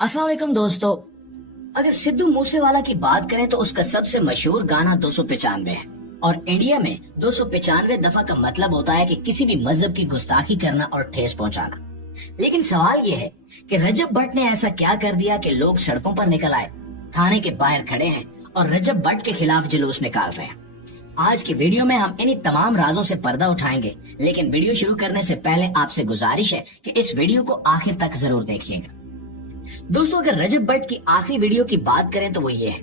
अस्सलाम वालेकुम दोस्तों। अगर सिद्धू मूसेवाला की बात करें तो उसका सबसे मशहूर गाना 295 है और इंडिया में 295 दफा का मतलब होता है कि किसी भी मजहब की गुस्ताखी करना और ठेस पहुंचाना। लेकिन सवाल ये है कि रजब भट्ट ने ऐसा क्या कर दिया कि लोग सड़कों पर निकल आए, थाने के बाहर खड़े हैं और रजब भट्ट के खिलाफ जुलूस निकाल रहे हैं। आज की वीडियो में हम इन्हीं तमाम राजों से पर्दा उठाएंगे, लेकिन वीडियो शुरू करने से पहले आपसे गुजारिश है कि इस वीडियो को आखिर तक जरूर देखिएगा। दोस्तों, अगर रजब भट्ट की आखिरी वीडियो की बात करें तो वो ये है।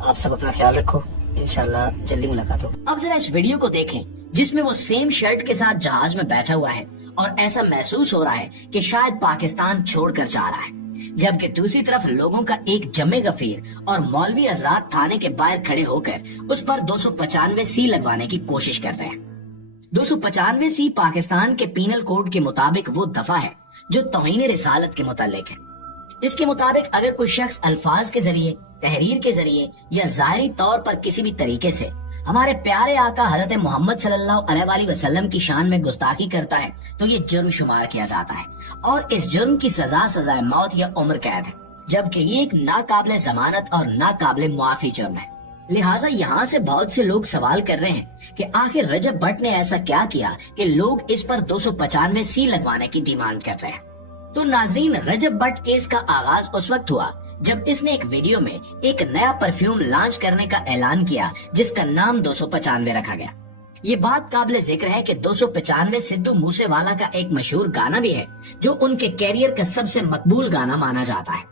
आप सब अपना ख्याल रखो, इंशाल्लाह जल्दी मुलाकात हो। अब जरा इस वीडियो को देखें जिसमें वो सेम शर्ट के साथ जहाज में बैठा हुआ है और ऐसा महसूस हो रहा है कि शायद पाकिस्तान छोड़कर जा रहा है, जबकि दूसरी तरफ लोगों का एक जमे गफीर और मौलवी हजरात थाने के बाहर खड़े होकर उस पर 295 सी लगवाने की कोशिश कर रहे हैं। 295 सी पाकिस्तान के पीनल कोड के मुताबिक वो दफा है जो तौहीन रिसालत के मुतालिक है। इसके मुताबिक अगर कोई शख्स अल्फाज के जरिए, तहरीर के जरिए या ज़ाहिरी तौर पर किसी भी तरीके से हमारे प्यारे आका हजरत मोहम्मद सल्लल्लाहु अलैहि वसल्लम की शान में गुस्ताखी करता है तो ये जुर्म शुमार किया जाता है और इस जुर्म की सजाए मौत या उम्र कैद है, जबकि ये एक नाकाबिले जमानत और नाकाबिले मुआफी जुर्म है। लिहाजा यहाँ से बहुत से लोग सवाल कर रहे हैं कि आखिर रजब भट्ट ने ऐसा क्या किया कि लोग इस पर 295 सी लगवाने की डिमांड कर रहे हैं। तो नाजरीन, रजब भट्ट केस का आगाज उस वक्त हुआ जब इसने एक वीडियो में एक नया परफ्यूम लॉन्च करने का ऐलान किया जिसका नाम 295 रखा गया। ये बात काबिले जिक्र है कि 295 सिद्धू मूसेवाला का एक मशहूर गाना भी है जो उनके कैरियर का सबसे मकबूल गाना माना जाता है।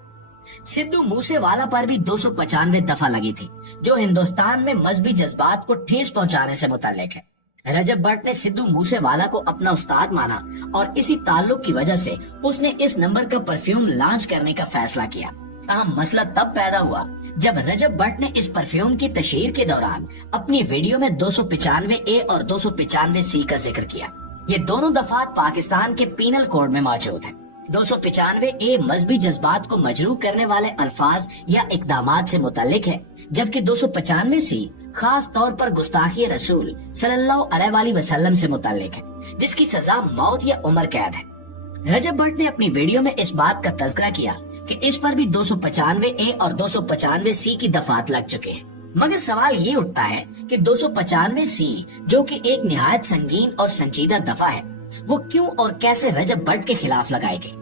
सिद्धू मूसेवाला पर भी 295 दफा लगी थी जो हिंदुस्तान में मजहबी जज्बात को ठेस पहुंचाने से मुताल्लिक है। रजब भट्ट ने सिद्धू मूसेवाला को अपना उस्ताद माना और इसी ताल्लुक की वजह से उसने इस नंबर का परफ्यूम लॉन्च करने का फैसला किया। अहम मसला तब पैदा हुआ जब रजब भट्ट ने इस परफ्यूम की तशहीर के दौरान अपनी वीडियो में 295 ए और 295 सी का जिक्र किया। ये दोनों दफात पाकिस्तान के पीनल कोड में मौजूद है। 295 ए मजहबी जज्बात को मजरूह करने वाले अल्फाज या इकदामात से मुताल्लिक है, जबकि 295 सी खास तौर पर गुस्ताखी रसूल सल्लल्लाहु अलैहि वसल्लम से मुताल्लिक है, जिसकी सजा मौत या उम्र कैद है। रजब भट्ट ने अपनी वीडियो में इस बात का तज़किरा किया कि इस पर भी 295 ए और 295 सी की दफात लग चुके हैं, मगर सवाल ये उठता है कि 295 सी जो कि एक निहायत संगीन और संजीदा दफा है, वो क्यों और कैसे रजब भट्ट के खिलाफ लगाई गई।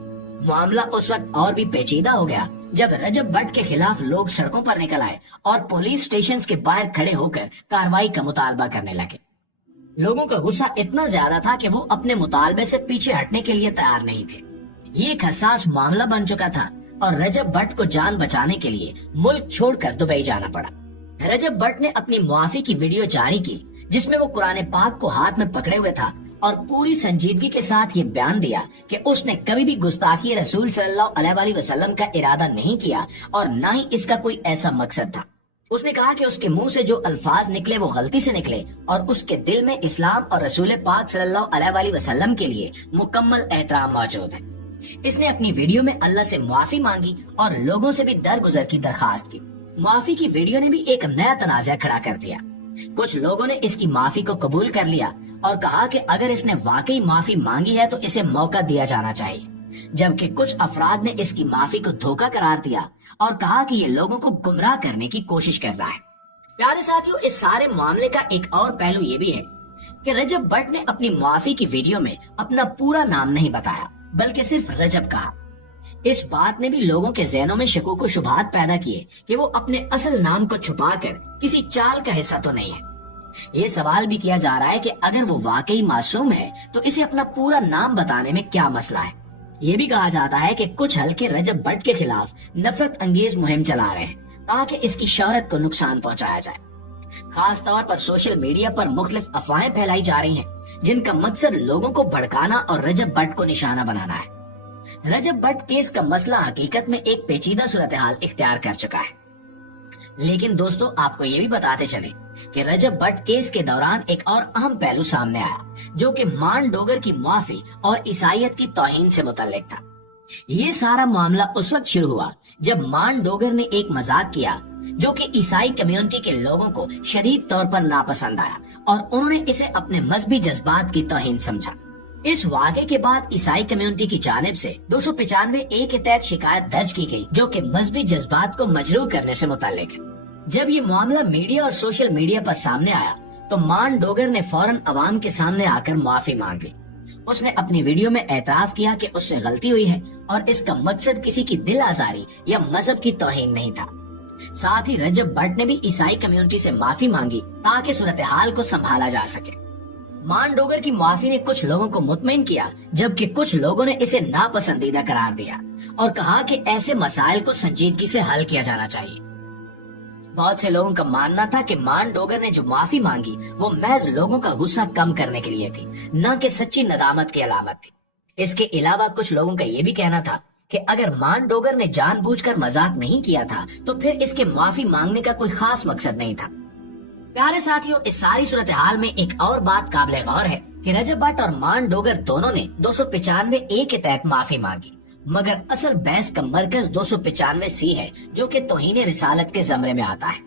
मामला उस वक्त और भी पेचीदा हो गया जब रजब भट्ट के खिलाफ लोग सड़कों पर निकल आए और पुलिस स्टेशन के बाहर खड़े होकर कार्रवाई का मुतालबा करने लगे। लोगों का गुस्सा इतना ज्यादा था कि वो अपने मुतालबे से पीछे हटने के लिए तैयार नहीं थे। ये एक हसास मामला बन चुका था और रजब भट्ट को जान बचाने के लिए मुल्क छोड़कर दुबई जाना पड़ा। रजब भट्ट ने अपनी मुआफी की वीडियो जारी की जिसमें वो कुरान पाक को हाथ में पकड़े हुए था और पूरी संजीदगी के साथ ये बयान दिया कि उसने कभी भी गुस्ताखी रसूल सल्लल्लाहु अलैहि वसल्लम का इरादा नहीं किया और न ही इसका कोई ऐसा मकसद था। उसने कहा कि उसके मुंह से जो अल्फाज निकले वो गलती से निकले और उसके दिल में इस्लाम और रसूल पाक सल्लल्लाहु अलैहि वसल्लम के लिए मुकम्मल एहतराम मौजूद है। इसने अपनी वीडियो में अल्लाह से मुआफी मांगी और लोगों से भी दरगुजर की दरखास्त की। मुआफी की वीडियो ने भी एक नया तनाज़ा खड़ा कर दिया। कुछ लोगों ने इसकी माफी को कबूल कर लिया और कहा कि अगर इसने वाकई माफी मांगी है तो इसे मौका दिया जाना चाहिए, जबकि कुछ अफराद ने इसकी माफी को धोखा करार दिया और कहा कि ये लोगों को गुमराह करने की कोशिश कर रहा है। प्यारे साथियों, इस सारे मामले का एक और पहलू ये भी है कि रजब भट्ट ने अपनी माफी की वीडियो में अपना पूरा नाम नहीं बताया बल्कि सिर्फ रजब कहा। इस बात ने भी लोगों के ज़हनों में शकूक व शुबहात पैदा किए कि वो अपने असल नाम को छुपाकर किसी चाल का हिस्सा तो नहीं है। ये सवाल भी किया जा रहा है कि अगर वो वाकई मासूम है तो इसे अपना पूरा नाम बताने में क्या मसला है। ये भी कहा जाता है कि कुछ हल्के रजब भट्ट के खिलाफ नफरत अंगेज मुहिम चला रहे हैं ताकि इसकी शोहरत को नुकसान पहुंचाया जाए। खास तौर पर सोशल मीडिया पर मुख्तलिफ अफवाहें फैलाई जा रही हैं जिनका मकसद लोगों को भड़काना और रजब भट्ट को निशाना बनाना है। रजब भट्ट केस का मसला हकीकत में एक पेचीदा सूरत हाल इख्तियार कर चुका है, लेकिन दोस्तों आपको ये भी बताते चले कि रजब भट्ट केस के दौरान एक और अहम पहलू सामने आया जो कि मान डोगर की मुआफी और ईसाइयत की तौहीन से मुतल्लिक था। ये सारा मामला उस वक्त शुरू हुआ जब मान डोगर ने एक मजाक किया जो कि ईसाई कम्युनिटी के लोगों को शदीद तौर पर नापसंद आया और उन्होंने इसे अपने मजहबी जज्बात की तौहीन समझा। इस वाक़े के बाद ईसाई कम्युनिटी की जानिब से 295 ए के तहत शिकायत दर्ज की गई, जो कि मजहबी जज्बात को मजरूह करने से मुताल्लिक है। जब ये मामला मीडिया और सोशल मीडिया पर सामने आया तो मान डोगर ने फौरन अवाम के सामने आकर माफी मांग ली। उसने अपनी वीडियो में एतराफ किया कि उससे गलती हुई है और इसका मकसद किसी की दिल आजारी या मजहब की तौहीन नहीं था। साथ ही रजब भट्ट ने भी ईसाई कम्युनिटी से माफी मांगी ताकि सूरत हाल को संभाला जा सके। मान डोगर की माफी ने कुछ लोगों को मुतमईन किया, जबकि कुछ लोगों ने इसे नापसंदीदा करार दिया और कहा कि ऐसे मसाइल को संजीदगी से हल किया जाना चाहिए। बहुत से लोगों का मानना था कि मान डोगर ने जो माफी मांगी वो महज लोगों का गुस्सा कम करने के लिए थी, न कि सच्ची नदामत की अलामत थी। इसके अलावा कुछ लोगों का ये भी कहना था कि अगर मान डोगर ने जानबूझकर मजाक नहीं किया था तो फिर इसके माफी मांगने का कोई खास मकसद नहीं था। प्यारे साथियों, इस सारी सूरत हाल में एक और बात काबिल गौर है कि रजब भट्ट और मान डोगर दोनों ने 295 ए के तहत माफी मांगी, मगर असल बहस का मरकज 295 सी है, जो कि तौहीन रिसालत के जमरे में आता है।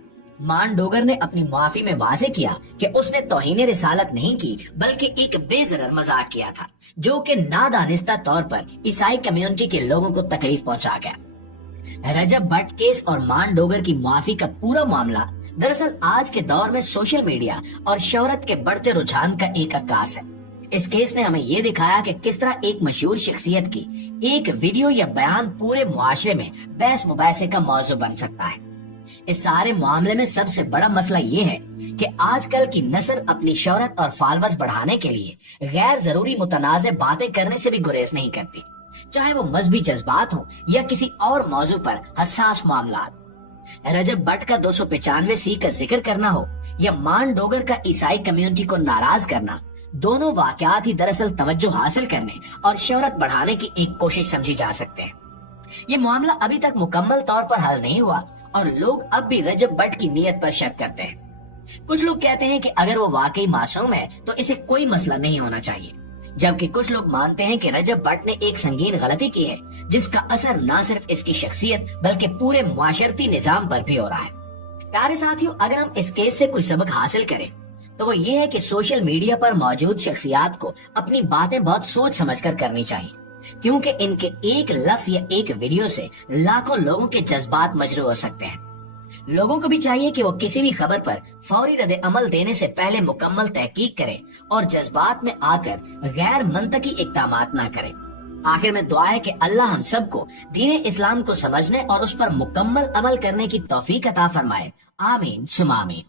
मान डोगर ने अपनी माफी में वाज़ेह किया कि उसने तौहीन रिसालत नहीं की, बल्कि एक बेजरर मजाक किया था, जो कि नादानिस्ता तौर पर ईसाई कम्युनिटी के लोगों को तकलीफ पहुंचा गया। रजब भट्ट केस और मान डोगर की माफी का पूरा मामला दरअसल आज के दौर में सोशल मीडिया और शोहरत के बढ़ते रुझान का एक अक्कास है। इस केस ने हमें ये दिखाया कि किस तरह एक मशहूर शख्सियत की एक वीडियो या बयान पूरे मुआशरे में बहस मुबाहिसे का मौजू बन सकता है। इस सारे मामले में सबसे बड़ा मसला ये है कि आजकल की नस्ल अपनी शोहरत और फॉलोअर्स बढ़ाने के लिए गैर जरूरी मुतनाज़े बातें करने से भी गुरेज नहीं करती, चाहे वो मजहबी जज्बात हो या किसी और मौजू पर हसास मामला। रजब भट्ट का 295 सी का जिक्र करना हो या मान डोगर का ईसाई कम्युनिटी को नाराज करना, दोनों वाकयात ही दरअसल तवज्जो हासिल करने और शोहरत बढ़ाने की एक कोशिश समझी जा सकते हैं। ये मामला अभी तक मुकम्मल तौर पर हल नहीं हुआ और लोग अब भी रजब भट्ट की नीयत पर शक करते हैं। कुछ लोग कहते हैं कि अगर वो वाकई मासूम है तो इसे कोई मसला नहीं होना चाहिए, जबकि कुछ लोग मानते हैं कि रजब भट्ट ने एक संगीन गलती की है, जिसका असर न सिर्फ इसकी शख्सियत बल्कि पूरे माशरती निजाम पर भी हो रहा है। प्यारे साथियों, अगर हम इस केस से कोई सबक हासिल करें तो वो ये है कि सोशल मीडिया पर मौजूद शख्सियात को अपनी बातें बहुत सोच समझकर करनी चाहिए, क्योंकि इनके एक लफ्ज या एक वीडियो से लाखों लोगों के जज्बात मजरूह हो सकते हैं। लोगों को भी चाहिए कि वो किसी भी खबर पर फौरी रद्द अमल देने से पहले मुकम्मल तहकीक करें और जज्बात में आकर गैर मंतकी इक़दामात ना करें। आखिर में दुआ है कि अल्लाह हम सबको दीन इस्लाम को समझने और उस पर मुकम्मल अमल करने की तौफीक अता फरमाए। आमीन सुमा आमीन।